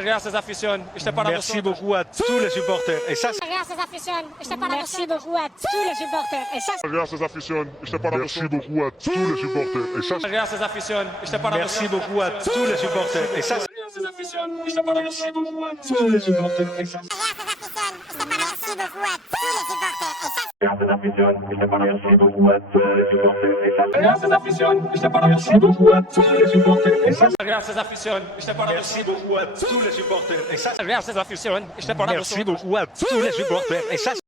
Graças afición, este para Merci beaucoup à tous les supporters. Et ça, Graças afición, este para Merci beaucoup à tous les supporters. Et ça, Graças afición, este para Merci beaucoup à tous les supporters. Et ça, Graças afición, este para merci beaucoup à tous les supporters. Et ça, Graças afición, este para Merci beaucoup à tous les supporters. Et ça, Graças afición, este para Merci beaucoup à tous les supporters. Et ça, Graças afición, este para Merci beaucoup à tous les supporters. Et ça, Graças afición, este para merci beaucoup à tous les supporters. Et ça, Graças afición, este para merci beaucoup à tous les supporters. Et ça,